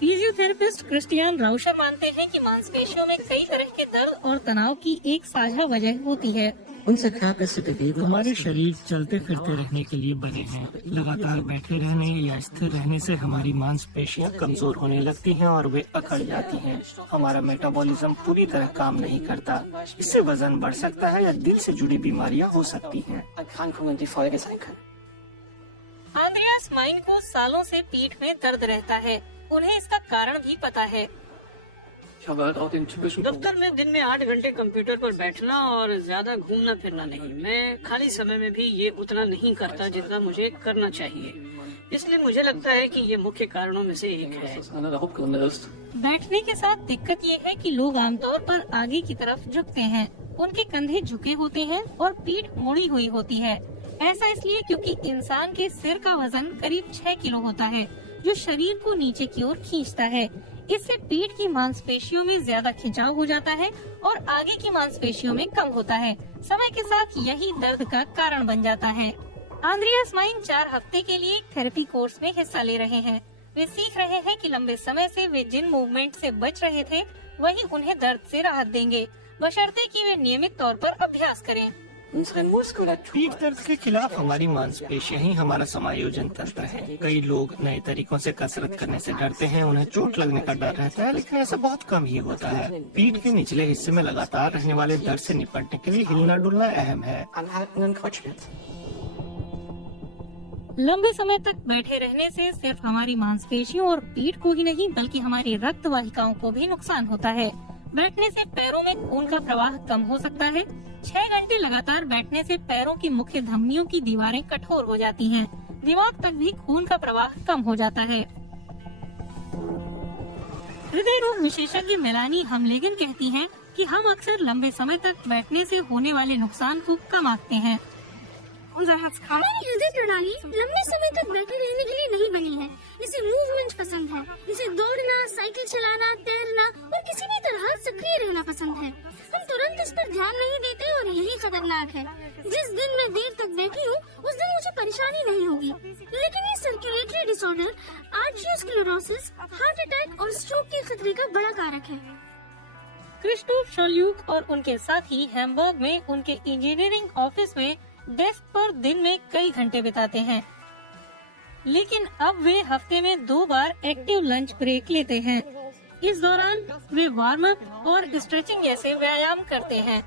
Physiotherapist Christian राउशर मानते हैं कि मांसपेशियों में कई तरह के दर्द और तनाव की एक साझा वजह होती है। हमारे शरीर चलते फिरते रहने के लिए बने हैं। लगातार बैठे रहने या स्थिर रहने से हमारी मांसपेशियां कमजोर होने लगती हैं और वे अकड़ जाती हैं। हमारा मेटाबॉलिज्म पूरी तरह काम नहीं करता। इससे वजन बढ़ सकता है या दिल से जुड़ी बीमारियां हो सकती हैं। आंद्रियास माइन को सालों से पीठ में दर्द रहता है। उन्हें इसका कारण भी पता है। दफ्तर में दिन में 8 घंटे कंप्यूटर पर बैठना और ज्यादा घूमना फिरना नहीं। मैं खाली समय में भी ये उतना नहीं करता जितना मुझे करना चाहिए। इसलिए मुझे लगता है कि ये मुख्य कारणों में से एक है। बैठने के साथ दिक्कत ये है कि लोग आमतौर पर आगे की तरफ झुकते हैं। उनके कंधे झुके होते हैं और पीठ मुड़ी हुई होती है। ऐसा इसलिए क्योंकि इंसान के सिर का वजन करीब 6 किलो होता है, जो शरीर को नीचे की ओर खींचता है। इससे पीठ की मांसपेशियों में ज्यादा खिंचाव हो जाता है और आगे की मांसपेशियों में कम होता है। समय के साथ यही दर्द का कारण बन जाता है। आंद्रियास माइन 4 हफ्ते के लिए एक थेरेपी कोर्स में हिस्सा ले रहे हैं। वे सीख रहे हैं कि लंबे समय से वे जिन मूवमेंट से बच रहे थे वही उन्हें दर्द से राहत देंगे, बशर्ते कि वे नियमित तौर पर अभ्यास करें। पीठ दर्द के खिलाफ हमारी मांसपेशियां ही हमारा समायोजन तंत्र है। कई लोग नए तरीकों से कसरत करने से डरते हैं। उन्हें चोट लगने का डर रहता है, लेकिन ऐसा बहुत कम ही होता है। पीठ के निचले हिस्से में लगातार रहने वाले दर्द से निपटने के लिए हिलना डुलना अहम है। लंबे समय तक बैठे रहने से सिर्फ हमारी मांसपेशियों और पीठ को ही नहीं बल्कि हमारी रक्त वाहिकाओं को भी नुकसान होता है। बैठने से पैरों में खून का प्रवाह कम हो सकता है। 6 घंटे लगातार बैठने से पैरों की मुख्य धमनियों की दीवारें कठोर हो जाती हैं। दिमाग तक भी खून का प्रवाह कम हो जाता है। हृदय रोग विशेषज्ञ मेलानी हमलेगन कहती हैं कि हम अक्सर लंबे समय तक बैठने से होने वाले नुकसान को कम आंकते हैं। हमारी हृदय प्रणाली लंबे समय तक बैठे रहने के लिए नहीं बनी है। इसे मूवमेंट पसंद है। इसे दौड़ना, साइकिल चलाना, तैरना और किसी भी तरह सक्रिय रहना पसंद है। हम तुरंत इस पर ध्यान नहीं देते और यही खतरनाक है। जिस दिन मैं देर तक बैठी हूँ उस दिन मुझे परेशानी नहीं होगी, लेकिन ये circulatory disorder, arteriosclerosis, heart attack और स्ट्रोक के खतरे का बड़ा कारक है। क्रिस्टोफ शोल्यूक और उनके साथी हैम्बर्ग में उनके इंजीनियरिंग ऑफिस में डेस्क पर दिन में कई घंटे बिताते हैं, लेकिन अब वे हफ्ते में 2 बार एक्टिव लंच ब्रेक लेते हैं। इस दौरान वे वार्म अप और स्ट्रेचिंग जैसे व्यायाम करते हैं।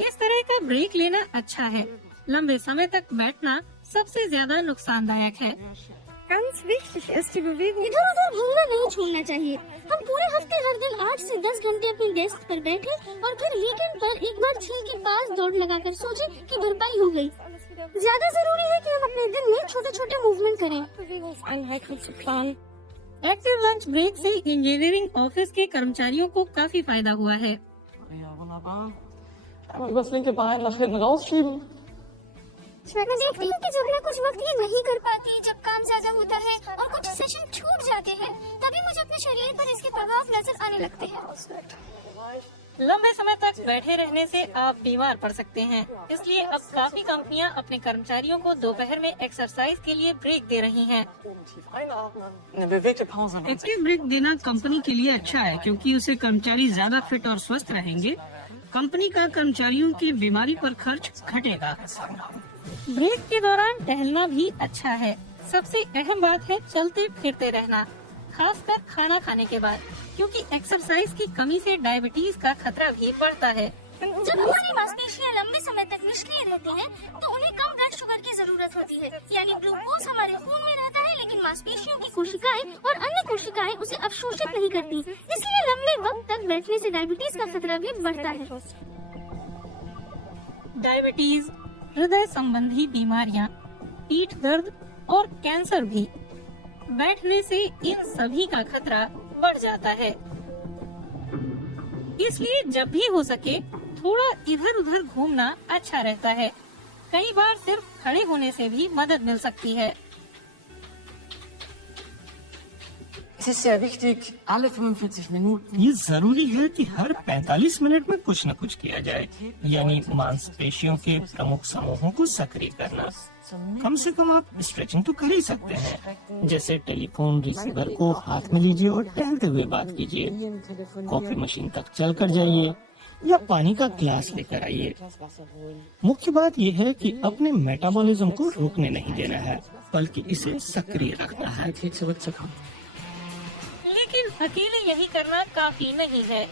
इस तरह का ब्रेक लेना अच्छा है। लंबे समय तक बैठना सबसे ज्यादा नुकसानदायक है। इधर उधर घूमना नहीं छोड़ना चाहिए। हम पूरे हफ्ते हर दिन 8 से 10 घंटे अपनी डेस्क पर बैठे और फिर वीकेंड पर एक बार झील के पास दौड़ लगाकर सोचे कि भरपाई हो गई। ज्यादा जरूरी है कि हम अपने दिन में छोटे छोटे मूवमेंट करें। एक्टिव लंच ब्रेक से इंजीनियरिंग ऑफिस के कर्मचारियों को काफी फायदा हुआ है। मैं देखती हूँ कि जब मैं कुछ वक्त ये नहीं कर पाती, जब काम ज्यादा होता है और कुछ सेशन छूट जाते हैं, तभी मुझे अपने शरीर पर इसके प्रभाव नजर आने लगते हैं। लंबे समय तक बैठे रहने से आप बीमार पड़ सकते हैं। इसलिए अब काफी कंपनियां अपने कर्मचारियों को दोपहर में एक्सरसाइज के लिए ब्रेक दे रही हैं। एक्टिव ब्रेक देना कंपनी के लिए अच्छा है क्योंकि उससे कर्मचारी ज्यादा फिट और स्वस्थ रहेंगे। कंपनी का कर्मचारियों की बीमारी पर खर्च घटेगा। ब्रेक के दौरान टहलना भी अच्छा है। सबसे अहम बात है चलते फिरते रहना, खासकर खाना खाने के बाद, क्योंकि एक्सरसाइज की कमी से डायबिटीज का खतरा भी बढ़ता है। जब हमारी मांसपेशियां लंबे समय तक निष्क्रिय रहती हैं, तो उन्हें कम ब्लड शुगर की जरूरत होती है। यानी ग्लूकोज हमारे खून में रहता है, लेकिन मांसपेशियों की कोशिकाएं और अन्य कोशिकाएं उसे अवशोषित नहीं करती। इसलिए लंबे वक्त तक बैठने से डायबिटीज का खतरा भी बढ़ता है। डायबिटीज, हृदय संबंधी बीमारियां, पीठ दर्द और कैंसर भी, बैठने से इन सभी का खतरा बढ़ जाता है। इसलिए जब भी हो सके थोड़ा इधर उधर घूमना अच्छा रहता है। कई बार सिर्फ खड़े होने से भी मदद मिल सकती है। ये जरूरी है कि हर 45 मिनट में कुछ न कुछ किया जाए, यानी मांसपेशियों के प्रमुख समूहों को सक्रिय करना। कम से कम आप स्ट्रेचिंग तो कर ही सकते हैं, जैसे टेलीफोन रिसीवर को हाथ में लीजिए और टहलते हुए बात कीजिए। कॉफी मशीन तक चल कर जाइए या पानी का ग्लास लेकर आइए। मुख्य बात यह है कि अपने मेटाबॉलिज्म को रुकने नहीं देना है, बल्कि इसे सक्रिय रखना है। लेकिन अकेले यही करना काफी नहीं है।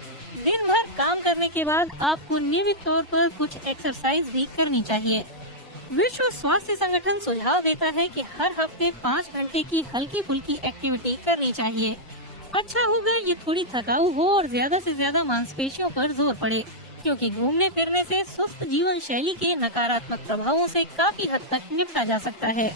दिन भर काम करने के बाद आपको नियमित तौर पर कुछ एक्सरसाइज भी करनी चाहिए। विश्व स्वास्थ्य संगठन सुझाव देता है कि हर हफ्ते 5 घंटे की हल्की फुल्की एक्टिविटी करनी चाहिए। अच्छा होगा ये थोड़ी थकाऊ हो और ज्यादा से ज्यादा मांसपेशियों पर जोर पड़े, क्योंकि घूमने फिरने से स्वस्थ जीवन शैली के नकारात्मक प्रभावों से काफी हद तक निपटा जा सकता है।